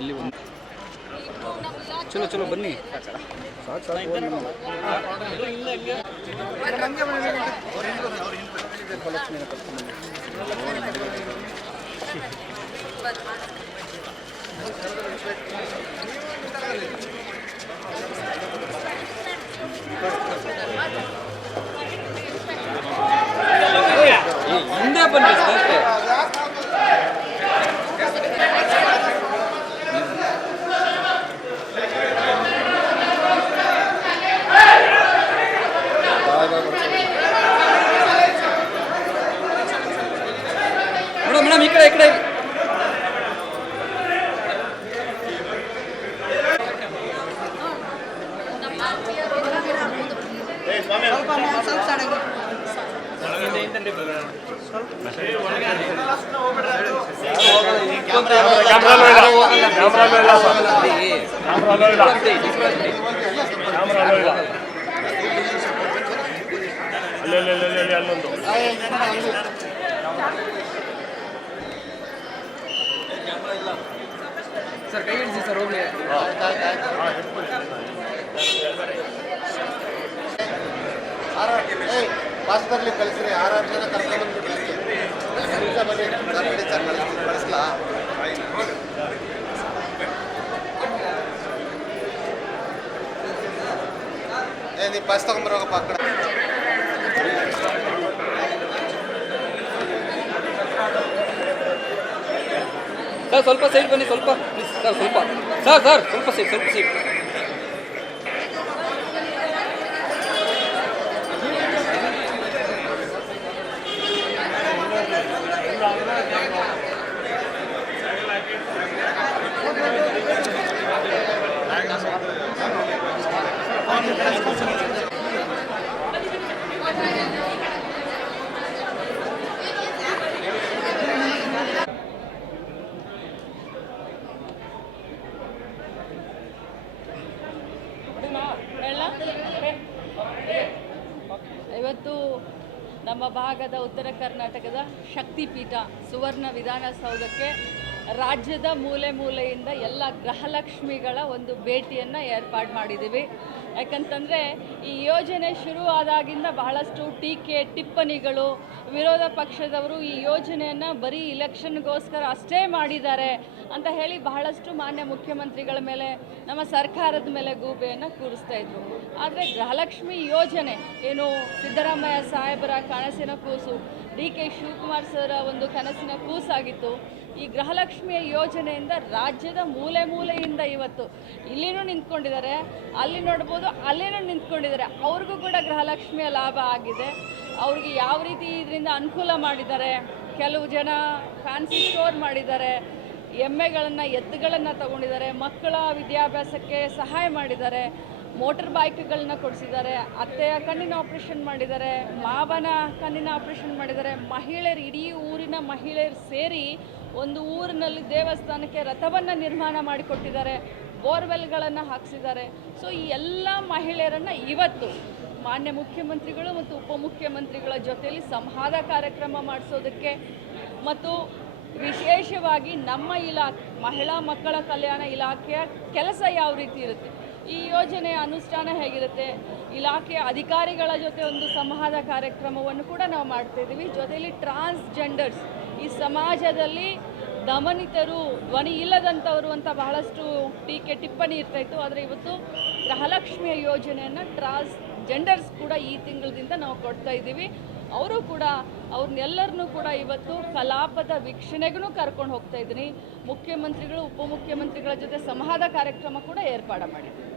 ಇಲ್ಲಿ ಚಲೋ ಚಲೋ ಬನ್ನಿ. ಹಿಂದೆ ಬನ್ನಿ ಸ್ನೇಹಿತರೆ. ಮೇಡಮ್ ಈ ಕಡೆ ಅಲ್ಲೊಂದು ಸರ್ ಕೈ ಹಿಡಿಸಿ ಸರ್ ಹೋಗ್ಲಿ. ಪಾಸ್ಪರ್ಲಿ ಕಳಿಸ್ರಿ 6 ಜನ ಕರ್ಕೊಂಡ್ಬಂದ್ಬಿಟ್ರಿ ಕಳಿಸ್ಲಾ ನೀವು ಪಾಸ್ ತಗೊಂಡ್ಬರೋಗಪ್ಪ ಆ ಕಡೆ. ಸರ್ ಸ್ವಲ್ಪ ಸೈಡ್ ಬನ್ನಿ, ಸ್ವಲ್ಪ ಸರ್ ಸ್ವಲ್ಪ ಸ್ವಲ್ಪ ಸೈಡ್. ಇವತ್ತು ನಮ್ಮ ಭಾಗದ ಉತ್ತರ ಕರ್ನಾಟಕದ ಶಕ್ತಿಪೀಠ ಸುವರ್ಣ ವಿಧಾನಸೌಧಕ್ಕೆ ರಾಜ್ಯದ ಮೂಲೆ ಮೂಲೆಯಿಂದ ಎಲ್ಲ ಗೃಹಲಕ್ಷ್ಮಿಗಳ ಒಂದು ಭೇಟಿಯನ್ನು ಏರ್ಪಾಡು ಮಾಡಿದ್ದೀವಿ. ಯಾಕಂತಂದರೆ ಈ ಯೋಜನೆ ಶುರು ಆದಾಗಿಂದ ಬಹಳಷ್ಟು ಟೀಕೆ ಟಿಪ್ಪಣಿಗಳು, ವಿರೋಧ ಪಕ್ಷದವರು ಈ ಯೋಜನೆಯನ್ನು ಬರೀ ಇಲೆಕ್ಷನ್ಗೋಸ್ಕರ ಅಷ್ಟೇ ಮಾಡಿದ್ದಾರೆ ಅಂತ ಹೇಳಿ ಬಹಳಷ್ಟು ಮಾನ್ಯ ಮುಖ್ಯಮಂತ್ರಿಗಳ ಮೇಲೆ, ನಮ್ಮ ಸರ್ಕಾರದ ಮೇಲೆ ಗೂಬೆಯನ್ನು ಕೂರಿಸ್ತಾ ಇದ್ರು. ಆದರೆ ಗೃಹಲಕ್ಷ್ಮಿ ಯೋಜನೆ ಏನು ಸಿದ್ದರಾಮಯ್ಯ ಸಾಹೇಬರ ಕನಸಿನ ಕೂಸು, ಡಿ.ಕೆ. ಶಿವಕುಮಾರ್ ಸರ್ ಒಂದು ಕನಸಿನ ಕೂಸಾಗಿತ್ತು. ಈ ಗೃಹಲಕ್ಷ್ಮಿಯ ಯೋಜನೆಯಿಂದ ರಾಜ್ಯದ ಮೂಲೆ ಮೂಲೆಯಿಂದ ಇವತ್ತು ಇಲ್ಲಿನೂ ನಿಂತ್ಕೊಂಡಿದ್ದಾರೆ, ಅಲ್ಲಿ ನೋಡ್ಬೋದು ಅಲ್ಲಿನೂ ನಿಂತ್ಕೊಂಡಿದ್ದಾರೆ. ಅವ್ರಿಗೂ ಕೂಡ ಗೃಹಲಕ್ಷ್ಮಿಯ ಲಾಭ ಆಗಿದೆ. ಅವ್ರಿಗೆ ಯಾವ ರೀತಿ ಇದರಿಂದ ಅನುಕೂಲ ಮಾಡಿದ್ದಾರೆ, ಕೆಲವು ಜನ ಫ್ಯಾನ್ಸಿ ಸ್ಟೋರ್ ಮಾಡಿದ್ದಾರೆ, ಎಮ್ಮೆಗಳನ್ನು ಎತ್ತುಗಳನ್ನು ತಗೊಂಡಿದ್ದಾರೆ, ಮಕ್ಕಳ ವಿದ್ಯಾಭ್ಯಾಸಕ್ಕೆ ಸಹಾಯ ಮಾಡಿದ್ದಾರೆ, ಮೋಟರ್ ಬೈಕ್ಗಳನ್ನ ಕೊಡಿಸಿದ್ದಾರೆ, ಅತ್ತೆಯ ಕಣ್ಣಿನ ಆಪ್ರೇಷನ್ ಮಾಡಿದ್ದಾರೆ, ಮಾವನ ಕಣ್ಣಿನ ಆಪ್ರೇಷನ್ ಮಾಡಿದ್ದಾರೆ. ಮಹಿಳೆಯರು, ಇಡೀ ಊರಿನ ಮಹಿಳೆಯರು ಸೇರಿ ಒಂದು ಊರಿನಲ್ಲಿ ದೇವಸ್ಥಾನಕ್ಕೆ ರಥವನ್ನು ನಿರ್ಮಾಣ ಮಾಡಿಕೊಟ್ಟಿದ್ದಾರೆ, ಬೋರ್ವೆಲ್ಗಳನ್ನು ಹಾಕಿಸಿದ್ದಾರೆ. ಸೊ ಈ ಎಲ್ಲ ಮಹಿಳೆಯರನ್ನು ಇವತ್ತು ಮಾನ್ಯ ಮುಖ್ಯಮಂತ್ರಿಗಳು ಮತ್ತು ಉಪಮುಖ್ಯಮಂತ್ರಿಗಳ ಜೊತೆಯಲ್ಲಿ ಸಂವಾದ ಕಾರ್ಯಕ್ರಮ ಮಾಡಿಸೋದಕ್ಕೆ ಮತ್ತು ವಿಶೇಷವಾಗಿ ನಮ್ಮ ಇಲಾಖೆ ಮಹಿಳಾ ಮಕ್ಕಳ ಕಲ್ಯಾಣ ಇಲಾಖೆಯ ಕೆಲಸ ಯಾವ ರೀತಿ ಇರುತ್ತೆ, ಈ ಯೋಜನೆಯ ಅನುಷ್ಠಾನ ಹೇಗಿರುತ್ತೆ, ಇಲಾಖೆಯ ಅಧಿಕಾರಿಗಳ ಜೊತೆ ಒಂದು ಸಂವಾದ ಕಾರ್ಯಕ್ರಮವನ್ನು ಕೂಡ ನಾವು ಮಾಡ್ತಾಯಿದ್ದೀವಿ. ಜೊತೆಯಲ್ಲಿ ಟ್ರಾನ್ಸ್ಜೆಂಡರ್ಸ್, ಈ ಸಮಾಜದಲ್ಲಿ ದಮನಿತರು, ಧ್ವನಿ ಇಲ್ಲದಂಥವರು ಅಂತ ಬಹಳಷ್ಟು ಟೀಕೆ ಟಿಪ್ಪಣಿ ಇರ್ತಾಯಿತ್ತು. ಆದರೆ ಇವತ್ತು ಗೃಹಲಕ್ಷ್ಮಿಯ ಯೋಜನೆಯನ್ನು ಟ್ರಾನ್ಸ್ಜೆಂಡರ್ಸ್ ಕೂಡ ಈ ತಿಂಗಳದಿಂದ ನಾವು ಕೊಡ್ತಾ ಇದ್ದೀವಿ. ಅವರು ಕೂಡ ಅವ್ರನ್ನೆಲ್ಲರನ್ನೂ ಕೂಡ ಇವತ್ತು ಕಲಾಪದ ವೀಕ್ಷಣೆಗೂ ಕರ್ಕೊಂಡು ಹೋಗ್ತಾ ಇದ್ದೀನಿ. ಮುಖ್ಯಮಂತ್ರಿಗಳು ಉಪಮುಖ್ಯಮಂತ್ರಿಗಳ ಜೊತೆ ಸಂವಾದ ಕಾರ್ಯಕ್ರಮ ಕೂಡ ಏರ್ಪಾಡು ಮಾಡಿದ್ದೀವಿ.